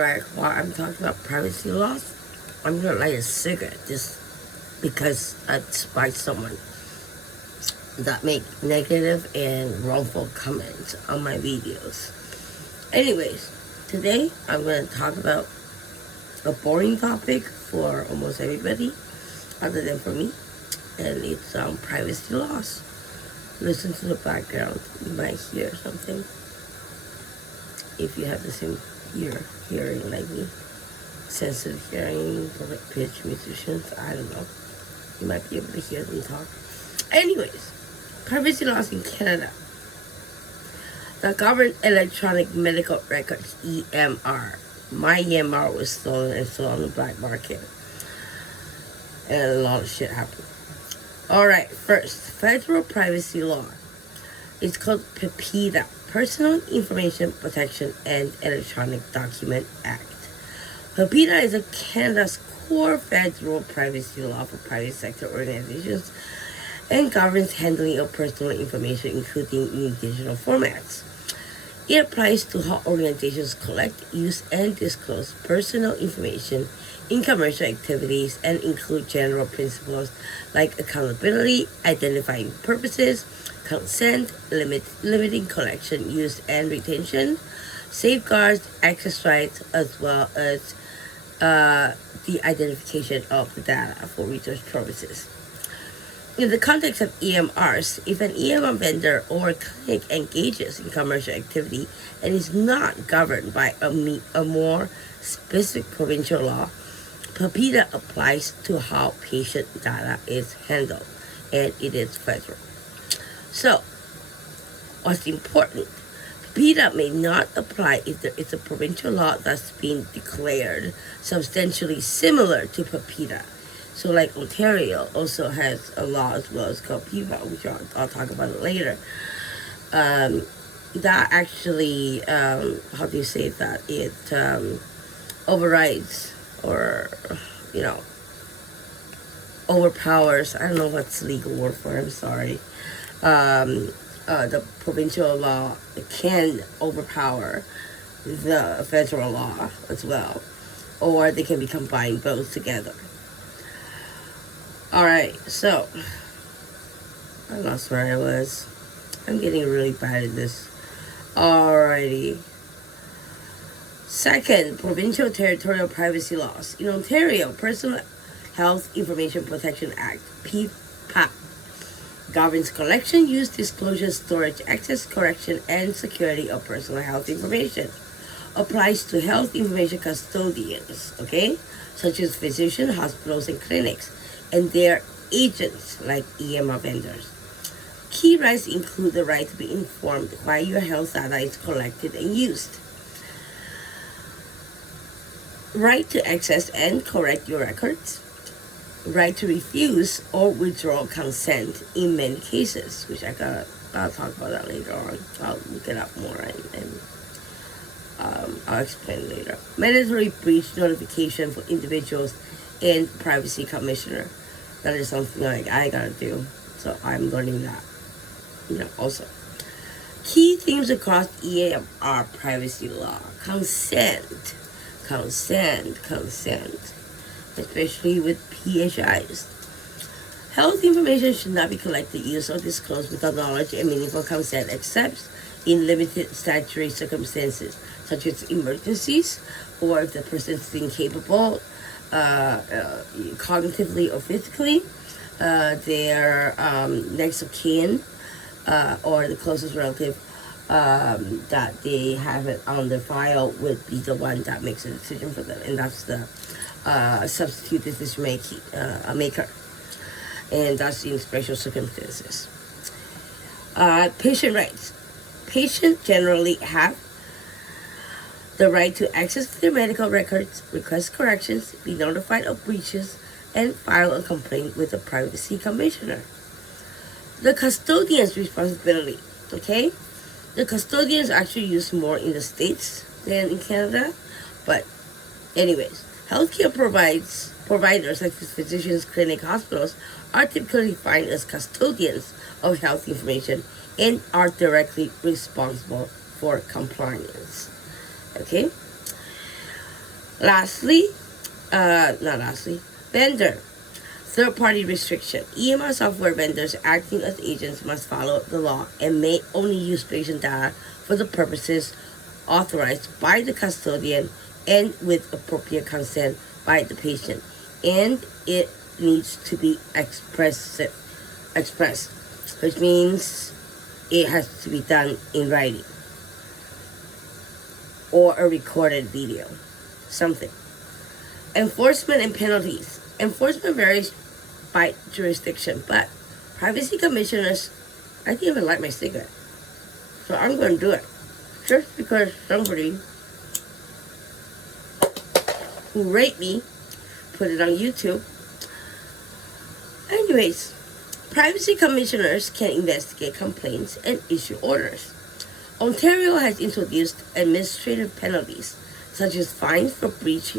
Right, while I'm talking about privacy laws, I'm gonna light a cigarette just because it's by someone that make negative and wrongful comments on my videos. Anyways, today I'm gonna talk about a boring topic for almost everybody, other than for me, and it's privacy laws. Listen to the background; you might hear something if you have the same hearing like me. Sensitive hearing, perfect pitch musicians, I don't know. You might be able to hear them talk. Anyways, privacy laws in Canada that govern electronic medical records, EMR. My EMR was stolen and sold on the black market. And a lot of shit happened. Alright, first, federal privacy law. It's called PIPEDA, Personal Information Protection and Electronic Document Act. PIPEDA is Canada's core federal privacy law for private sector organizations and governs handling of personal information, including in digital formats. It applies to how organizations collect, use, and disclose personal information in commercial activities and include general principles like accountability, identifying purposes, consent, limiting collection, use, and retention, safeguards, access rights, as well as the identification of the data for research purposes. In the context of EMRs, if an EMR vendor or clinic engages in commercial activity and is not governed by a more specific provincial law, PIPEDA applies to how patient data is handled, and it is federal. So, what's important? PIPEDA may not apply if there is a provincial law that's been declared substantially similar to PIPEDA. So like Ontario also has a law as well. It's called PIPEDA, which I'll talk about it later. That actually, how do you say that? It overrides or, overpowers. I don't know what's the legal word for it. I'm sorry. The provincial law can overpower the federal law as well, or they can be combined both together. Alright, so I lost where I was. I'm getting really bad at this. Alrighty. Second, provincial territorial privacy laws. In Ontario, Personal Health Information Protection Act, PIPEDA, governs collection, use, disclosure, storage, access, correction, and security of personal health information. Applies to health information custodians, okay, such as physicians, hospitals, and clinics, and their agents like EMR vendors. Key rights include the right to be informed why your health data is collected and used, right to access and correct your records, right to refuse or withdraw consent in many cases, which I'll talk about that later on. I'll look it up more and I'll explain later. Mandatory breach notification for individuals and privacy commissioner. That is something like I gotta do, so I'm learning that. Also. Key themes across EMR privacy law: consent, especially with PHIs. Health information should not be collected, used, or disclosed without knowledge and meaningful consent, except in limited statutory circumstances, such as emergencies, or if the person is incapable cognitively or physically, their next of kin or the closest relative that they have it on their file would be the one that makes a decision for them, and that's the substitute decision maker, and that's in special circumstances. Patient rights. Patients generally have the right to access their medical records, request corrections, be notified of breaches, and file a complaint with the privacy commissioner. The custodian's responsibility, okay? The custodians actually used more in the States than in Canada, but anyways, healthcare providers such as physicians, clinic, hospitals are typically defined as custodians of health information and are directly responsible for compliance. Okay? Lastly, not lastly, vendor. Third-party restriction. EMR software vendors acting as agents must follow the law and may only use patient data for the purposes authorized by the custodian and with appropriate consent by the patient. And it needs to be expressed, which means it has to be done in writing or a recorded video, something. Enforcement and penalties. Enforcement varies by jurisdiction, but privacy commissioners, I didn't even light my cigarette, so I'm going to do it just because somebody who raped me put it on YouTube. Anyways, privacy commissioners can investigate complaints and issue orders. Ontario has introduced administrative penalties such as fines for breach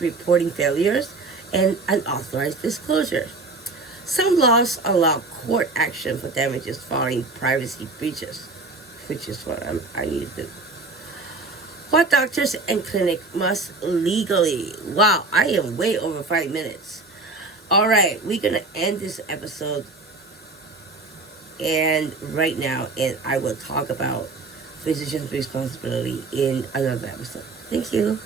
reporting failures and unauthorized disclosures. Some laws allow court action for damages following privacy breaches, which is what I need to do. What doctors and clinics must legally. Wow, I am way over 5 minutes. Alright, we're going to end this episode and right now, and I will talk about physician's responsibility in another episode. Thank you.